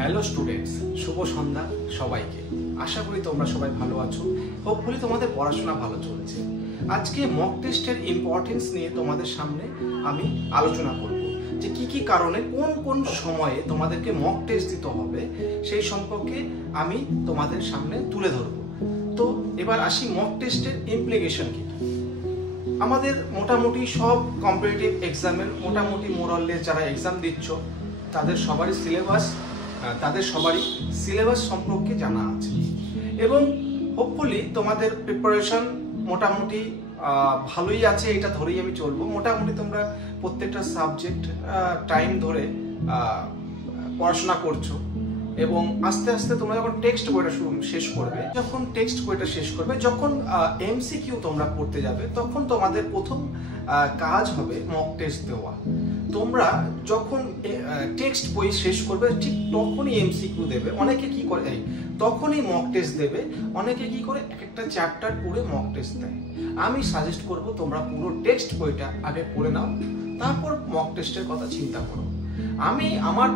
Hello students, শুভ সন্ধ্যা সবাইকে। আশা করি তোমরা সবাই ভালো আছো। হোপফুলি তোমাদের পড়াশোনা ভালো চলছে। আজকে মক টেস্টের ইম্পর্টেন্স নিয়ে তোমাদের সামনে আমি আলোচনা করব, যে কি কি কারণে কোন কোন সময়ে তোমাদেরকে মক টেস্ট দিতে হবে সেই সম্পর্কে আমি তোমাদের সামনে তুলে ধরব। তো এবার আসি মক টেস্টের ইমপ্লিকেশন কি। আমাদের মোটামুটি সব কম্পিটিটিভ এক্সামের মোটামুটি মোরাললেস যারা এক্সাম দিচ্ছ তাদের সবারই সিলেবাস সম্পর্কে জানা আছে এবং হোপফুলি তোমাদের প্রিপারেশন মোটামুটি ভালোই আছে, এটা ধরেই আমি চলবো। মোটামুটি তোমরা প্রত্যেকটা সাবজেক্ট টাইম ধরে পড়াশোনা করছো এবং আস্তে আস্তে তোমরা যখন টেক্সট বইটা শেষ করবে, যখন এমসিকিউ তোমরা পড়তে যাবে, তখন তোমাদের প্রথম কাজ হবে মক টেস্ট দেওয়া। তোমরা যখন টেক্সট বই শেষ করবে ঠিক তখনই এমসিকিউ দেবে। অনেকে কি করে তখনই মক টেস্ট দেবে, অনেকে কি করে এক একটা চ্যাপ্টার পড়ে মক টেস্ট দেয়। আমি সাজেস্ট করব তোমরা পুরো টেক্সট বইটা আগে পড়ে নাও, তারপর মক টেস্টের কথা চিন্তা করো। আমি আমার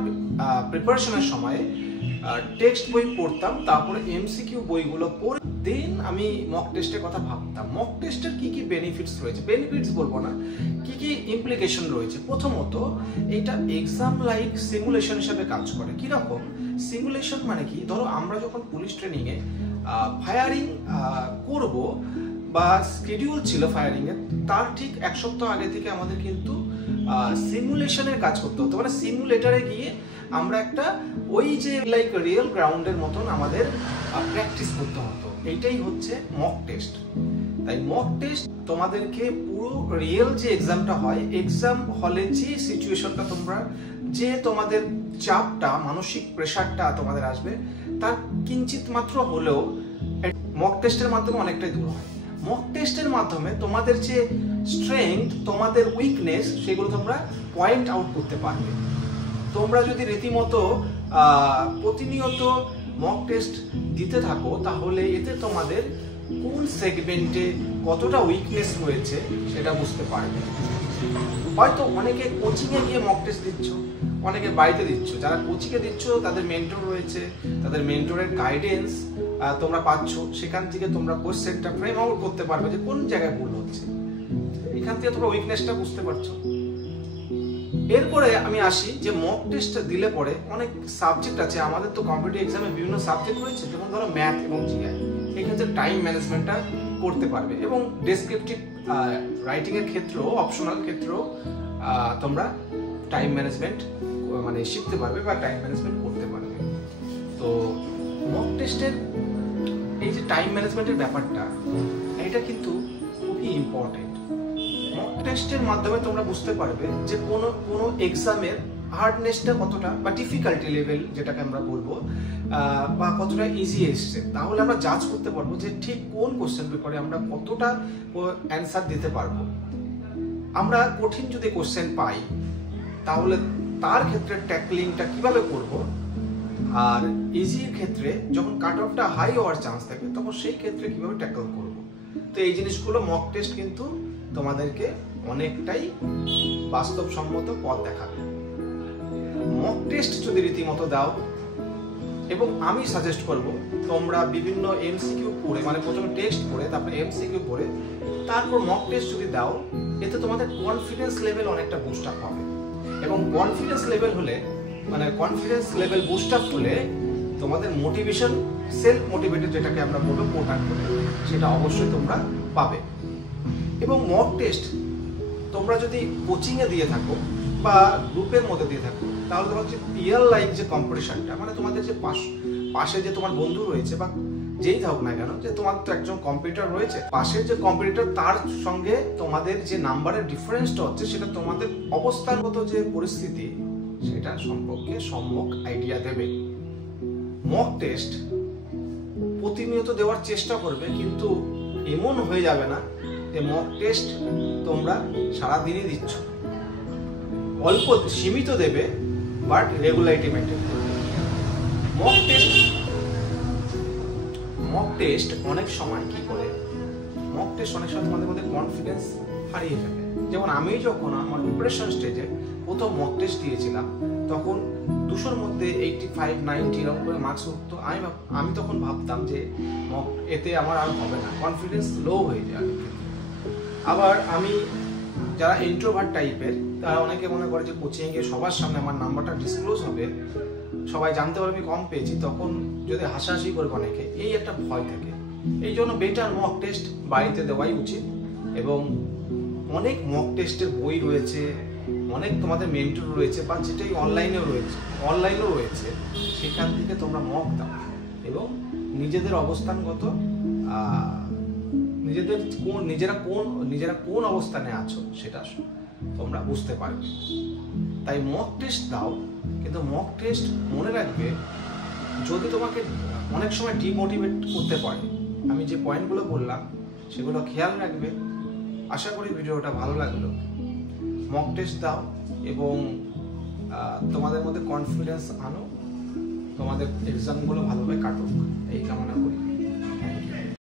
প্রিপারেশনের সময় টেক্সট বই পড়তাম, তারপরে এমসিকিউ বইগুলো পড়ে দেন আমি মক টেস্টের কথা ভাবতাম। মক টেস্টের কি কি বেনিফিটস রয়েছে, বেনিফিটস বলবো না, কি কি ইমপ্লিকেশন রয়েছে। প্রথমত, এটা এক্সাম লাইক সিমুলেশন হিসেবে কাজ করে। কিরকম সিমুলেশন মানে কি, ধরো আমরা যখন পুলিশ ট্রেনিংয়ে ফায়ারিং করব বা শিডিউল ছিল ফায়ারিং এর, তার ঠিক এক সপ্তাহ আগে থেকে আমাদের কিন্তু সিমুলেশনের কাজ করতে হতো। মানে সিমুলেটারে গিয়ে আমরা একটা ওই যে লাইক রিয়েল গ্রাউন্ডের মতন আমাদের প্র্যাকটিস করতে হতো। এইটাই হচ্ছে মক টেস্ট। তাই মক টেস্ট তোমাদেরকে পুরো রিয়েল যে এক্সামটা হয়, এক্সাম হলে যে সিচুয়েশনটা যে তোমাদের চাপটা, মানসিক প্রেশারটা তোমাদের আসবে, তার কিঞ্চিত মাত্র হলেও মক টেস্টের মাধ্যমে অনেকটাই দূর হয়। মক টেস্টের মাধ্যমে তোমাদের যে স্ট্রেংথ, তোমাদের উইকনেস, সেগুলো তোমরা পয়েন্ট আউট করতে পারবে। তোমরা যদি রীতিমতো প্রতিনিয়ত মক টেস্ট দিতে থাকো, তাহলে এতে তোমাদের কোন সেগমেন্টে কতটা উইকনেস রয়েছে সেটা বুঝতে পারবে। হয়তো অনেকে কোচিংয়ে গিয়ে মক টেস্ট দিচ্ছ, অনেকে বাড়িতে দিচ্ছ। যারা কোচিংয়ে দিচ্ছ তাদের মেন্টর রয়েছে, তাদের মেন্টরের গাইডেন্স তোমরা পাচ্ছ। সেখান থেকে তোমরা কোশ্চেনটা ফ্রেম আউট করতে পারবে যে কোন জায়গায় ভুল হচ্ছে। এখান থেকে তোমরা উইকনেসটা বুঝতে পারছো। এরপরে আমি আসি যে মক টেস্ট দিলে পরে অনেক সাবজেক্ট আছে। আমাদের তো কম্পিটিটিভ এক্সামে বিভিন্ন সাবজেক্ট রয়েছে, যেমন ধরো ম্যাথ এবং জিআই। এক্ষেত্রে টাইম ম্যানেজমেন্টটা করতে পারবে এবং ডেসক্রিপটিভ রাইটিং এর ক্ষেত্রেও, অপশনাল ক্ষেত্রেও তোমরা টাইম ম্যানেজমেন্ট মানে শিখতে পারবে বা টাইম ম্যানেজমেন্ট করতে পারবে। তো মক টেস্টের এই যে টাইম ম্যানেজমেন্টের ব্যাপারটা, এটা কিন্তু খুবই ইম্পর্টেন্ট। মক টেস্টের মাধ্যমে তোমরা বুঝতে পারবে যে কোনো এক্সামের হার্ডনেসটা কতটা বা ডিফিকাল্টি লেভেল যেটাকে আমরা বলবো, বা কতটা ইজি এসছে। তাহলে আমরা জাজ করতে পারবো যে ঠিক কোন কোশ্চেন পেপারে আমরা কতটা অ্যান্সার দিতে পারবো। আমরা কঠিন যদি কোশ্চেন পাই, তাহলে তার ক্ষেত্রে ট্যাকলিংটা কিভাবে করব, আর ইজির ক্ষেত্রে যখন কাট অফটা হাই হওয়ার চান্স থাকে, তখন সেই ক্ষেত্রে কিভাবে ট্যাকল করব। তো এই জিনিসগুলো মক টেস্ট কিন্তু তোমাদেরকে অনেকটাই বাস্তবসম্মত পথ দেখাবে। মক টেস্ট যদি রীতিমতো দাও, এবং আমি সাজেস্ট করব তোমরা বিভিন্ন এমসিকিউ পড়ে, মানে প্রথমে টেক্সট পড়ে তারপরে এমসিকিউ পড়ে তারপর মক টেস্ট যদি দাও, এতে তোমাদের কনফিডেন্স লেভেল অনেকটা বুস্ট আপ হবে। এবং কনফিডেন্স লেভেল বুস্ট আপ হলে তোমাদের মোটিভেশন, সেলফ মোটিভেটেড যেটাকে আমরা বলবো পোর্টাল করে, সেটা অবশ্যই তোমরা পাবে। এবং মক টেস্ট তোমরা যদি কোচিংয়ে দিয়ে থাকো বা গ্রুপের মধ্যে দিয়ে থাকো, তাহলে তোমার যে রিয়েল লাইফ যে কম্পিটিশনটা, মানে তোমাদের যে পাশে যে তোমার বন্ধু রয়েছে বা যেই থাকুক না কেন, যে তোমার তো একজন কম্পিটিটর রয়েছে, পাশের যে কম্পিটিটর তার সঙ্গে তোমাদের যে নাম্বারের ডিফারেন্সটা হচ্ছে, সেটা তোমাদের অবস্থানগত যে পরিস্থিতি সেটা সম্পর্কে সম্যক আইডিয়া দেবে। মক টেস্ট প্রতিনিয়ত দেওয়ার চেষ্টা করবে, কিন্তু এমন হয়ে যাবে না যে মক টেস্ট তোমরা সারাদিনই দিচ্ছ। অল্প সীমিত দেবে, বাট রেগুলারিটি মেনটেন করবে। মক টেস্ট অনেক সময় কি করে, মক টেস্ট অনেক সময় তোমাদের মধ্যে কনফিডেন্স হারিয়ে ফেলে। যেমন আমি যখন আমার প্রিপারেশন স্টেজে প্রথম মক টেস্ট দিয়েছিলাম, তখন 200-র মধ্যে 85, 90 এরকম করে মার্কস উঠতো। আমি তখন ভাবতাম যে এতে আমার আর হবে না, কনফিডেন্স লো হয়ে যায়। আবার আমি যারা ইন্ট্রোভার্ট টাইপের, তারা অনেকে মনে করে যে কোচিং এ সবার সামনে আমার নাম্বারটা ডিসক্লোজ হবে, সবাই জানতে পারবে আমি কম পেয়েছি, তখন যদি হাসাহাসি করবে অনেকে, এই একটা ভয় থাকে। এই জন্য বেটার মক টেস্ট বাড়িতে দেওয়াই উচিত। এবং অনেক মক টেস্টের বই রয়েছে, অনেক তোমাদের মেন্টর রয়েছে, বা যেটাই অনলাইনেও রয়েছে, সেখান থেকে তোমরা মক দাও এবং নিজেদের অবস্থানগত নিজেরা কোন অবস্থানে আছো সেটা তোমরা বুঝতে পারবে। তাই মক টেস্ট দাও, কিন্তু মক টেস্ট মনে রাখবে যদি তোমাকে অনেক সময় ডিমোটিভেট করতে পারে। আমি যে পয়েন্টগুলো বললাম সেগুলো খেয়াল রাখবে। আশা করি ভিডিওটা ভালো লাগলো। মক টেস্ট দাও এবং তোমাদের মধ্যে কনফিডেন্স আনো, তোমাদের এক্সামগুলো ভালোভাবে কাটুক, এই কামনা করি।